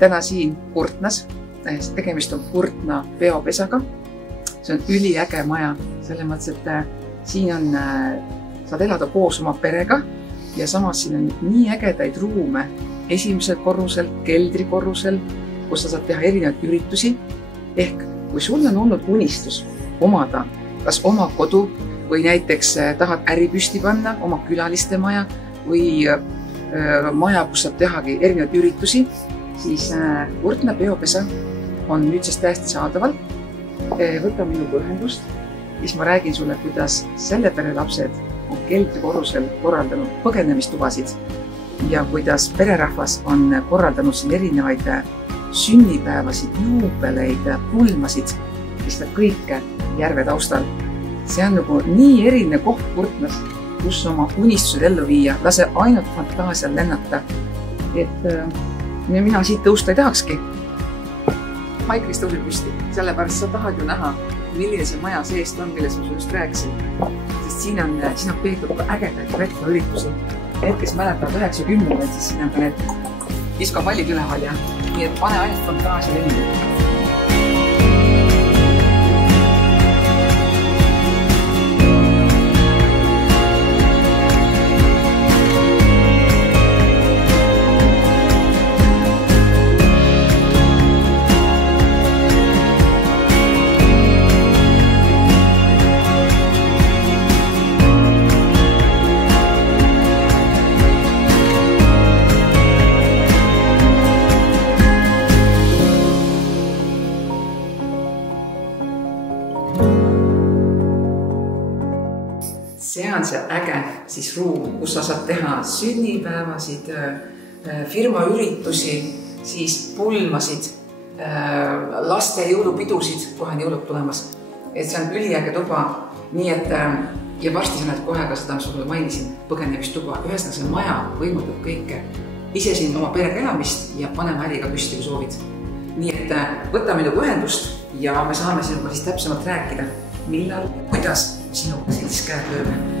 täna siin Kurtnas. Tegemist on Kurtna peopesaga. See on üliäge maja. Selles mõttes, et siin on, saad elada koos oma perega ja samas siin on nii ägedaid ruume esimesel korrusel, keldrikorrusel, kus sa saad teha erinevaid üritusi. Ehk kui sul on olnud unistus omada kas oma kodu või näiteks tahad äri püsti panna, oma külaliste maja või maja, kus saab tehagi erinevaid üritusi, siis Kurtna peopesa on nüüdsest täiesti saadaval. Võta minuga ühendust, siis ma räägin sulle, kuidas selle pere lapsed on keldrikorrusel korraldanud põgenemistubasid ja kuidas pererahvas on korraldanud siin erinevaid sünnipäevasid, juubeleid, pulmasid, lihtsalt kõike järve taustal. See on nagu nii eriline koht Kurtnas, kus oma unistused ellu viia, lase ainult fantaasial lennata. Et mina siit tõusta ei tahakski. Maikris tõuseb püsti, sellepärast sa tahad ju näha, milline see maja seest on, milles ma just rääkisin. Sest siin on peetud ka ägedaid retroüritusi. Need, kes mäletavad 90-ndaid, siis siin on ka need diskopallid üleval ja nii et pane ainult fantaasia lennu. See on see äge siis ruum, kus sa saad teha sünnipäevasid, firmaüritusi, siis pulmasid, laste jõulupidusid, kohe on jõulud tulemas. Et see on üliäge tuba, nii et ja varsti sa näed kohe ka seda, mis sulle mainisin, põgenemistuba. Ühesõnaga see maja võimaldab kõike. Ise siin oma perega elamist ja paneme äriga püsti, kui soovid. Nii et võta minuga ühendust ja me saame sinuga siis täpsemalt rääkida, millal ja kuidas sinuga siis käed lööme.